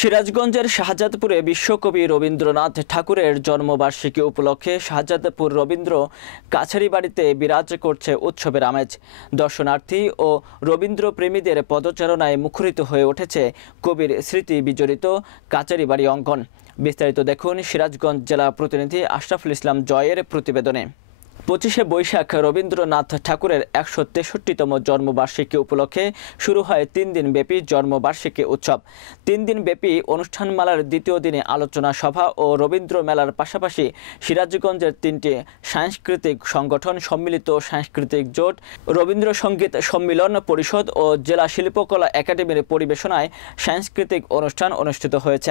সিরাজগঞ্জের শাহজাদপুরে বিশ্বকবি রবীন্দ্রনাথ ঠাকুরের জন্মবার্ষিকী উপলক্ষে শাহজাদপুর রবীন্দ্র কাছারিবাড়িতে বিরাজ করছে উৎসবের আমেজ। দর্শনার্থী ও রবীন্দ্রপ্রেমীদের পদচারণায় মুখরিত হয়ে উঠেছে কবির স্মৃতি বিজড়িত কাছারিবাড়ি অঙ্গন। বিস্তারিত দেখুন সিরাজগঞ্জ জেলা প্রতিনিধি আশরাফুল ইসলাম জয়ের প্রতিবেদনে। 25শে বৈশাখ রবীন্দ্রনাথ ঠাকুরের 163তম জন্মবার্ষিকী উপলক্ষে শুরু হয় 3 দিনব্যাপী জন্মবার্ষিকী উৎসব। 3 দিনব্যাপী অনুষ্ঠানমালার দ্বিতীয় দিনে আলোচনা সভা ও রবীন্দ্র মেলার পাশাপাশি সিরাজগঞ্জের 3টি সাংস্কৃতিক সংগঠন সম্মিলিত সাংস্কৃতিক জোট, রবীন্দ্র সঙ্গীত সম্মিলন পরিষদ ও জেলা শিল্পকলা একাডেমির পরিবেশনায় সাংস্কৃতিক অনুষ্ঠান অনুষ্ঠিত হয়েছে।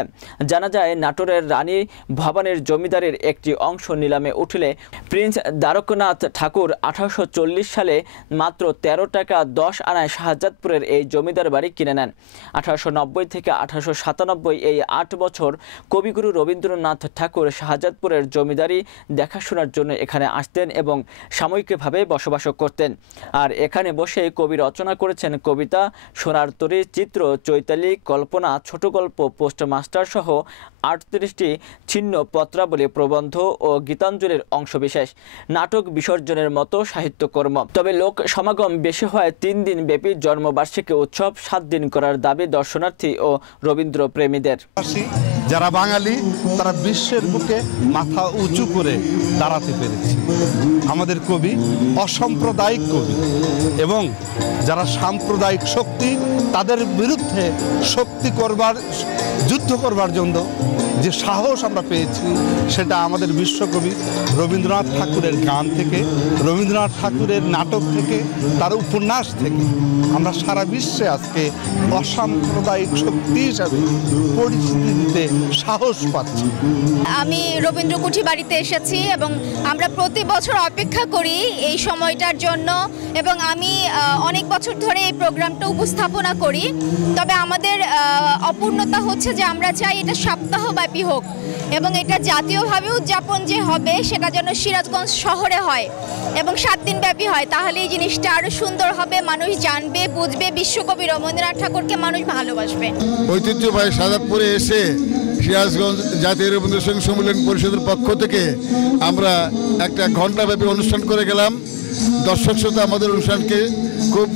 জানা যায়, নাটোরের রানী ভবানীর জমিদারির একটি অংশ নিলামে উঠলে প্রিন্স দ্বারকনাথ ঠাকুর 1840 সালে মাত্র 13 টাকা 10 আনায় শাহজাদপুরের এই জমিদার বাড়ি কিনে নেন। 1890 থেকে 1897 এই 8 বছর কবিগুরু রবীন্দ্রনাথ ঠাকুর শাহজাদপুরের জমিদারি দেখাশোনার জন্য এখানে আসতেন এবং সাময়িকভাবে বসবাস করতেন। আর এখানে বসে কবি রচনা করেছেন কবিতা, সোনার তরী, চিত্র, চৈতালি, কল্পনা, ছোট গল্প, পোস্টমাস্টার সহ 38টি ছিন্ন পত্রাবলী, প্রবন্ধ ও গীতাঞ্জলির অংশবিশেষ, নাটক, বিসর্জনের মতো সাহিত্যকর্ম। তবে লোক সমাগম বেশি হয় 3 দিন ব্যাপী জন্মবার্ষিকী উৎসব 7 দিন করার দাবি দর্শনার্থী ও রবীন্দ্র প্রেমীদের। যারা বাঙালি তারা বিশ্বের বুকে মাথা উঁচু করে দাঁড়াতে পেরেছে। আমাদের কবি অসাম্প্রদায়িক কবি এবং যারা সাম্প্রদায়িক শক্তি তাদের বিরুদ্ধে যুদ্ধ করবার জন্য যে সাহস আমরা পেয়েছি সেটা আমাদের বিশ্বকবি রবীন্দ্রনাথ ঠাকুরের গান থেকে, রবীন্দ্রনাথ ঠাকুরের নাটক থেকে, তার উপন্যাস থেকে আমরা সারা বিশ্বে আজকে অসাম্প্রদায়িক শক্তি হিসাবে পরিচিতি দিতে সাহস পাচ্ছি। আমি রবীন্দ্র কুঠি বাড়িতে এসেছি এবং আমরা প্রতি বছর অপেক্ষা করি এই সময়টার জন্য এবং আমি অনেক বছর ধরে এই প্রোগ্রামটা উপস্থাপনা করি। তবে আমাদের অপূর্ণতা হচ্ছে যে আমরা চাই এটা সপ্তাহব্যাপী হোক এবং এটা জাতীয়ভাবে উদযাপন যে হবে সেটা যেন সিরাজগঞ্জ শহরে হয় এবং 7 দিন ব্যাপী হয়। তাহলে এই জিনিসটা আরো সুন্দর হবে, মানুষ জানবে, বুঝবে, বিশ্বকবি রবীন্দ্রনাথ ঠাকুরকে মানুষ ভালোবাসবে। ঐতিহ্যবাহী শাহজাদপুরে এসে সিরাজগঞ্জ জাতীয় রবীন্দ্র সঙ্গীত সম্মিলন পরিষদের পক্ষ থেকে আমরা একটা ঘণ্টাব্যাপী অনুষ্ঠান করে গেলাম। দর্শক শ্রোতা আমাদের অনুষ্ঠানকে খুব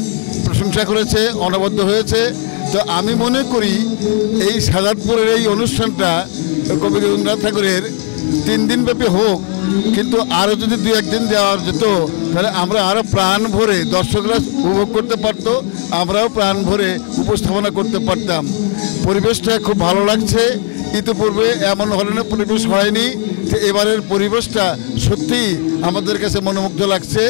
প্রশংসা করেছে, অনবদ্য হয়েছে। তো আমি মনে করি এই শাহজাদপুরের এই অনুষ্ঠানটা কবি রবীন্দ্রনাথ ঠাকুরের 3 দিন ব্যাপী হোক, কিন্তু আরও যদি 2-1 দিন দেওয়া যেত তাহলে আমরা আরও প্রাণ ভরে দর্শকরা উপভোগ করতে পারত, আমরাও প্রাণ ভরে উপস্থাপনা করতে পারতাম। পরিবেশটা খুব ভালো লাগছে। ইতিপূর্বে এমন ধরনের পরিবেশ হয়নি। এবারের পরিবেশটা সত্যিই আমাদের কাছে মনোমুগ্ধ লাগছে।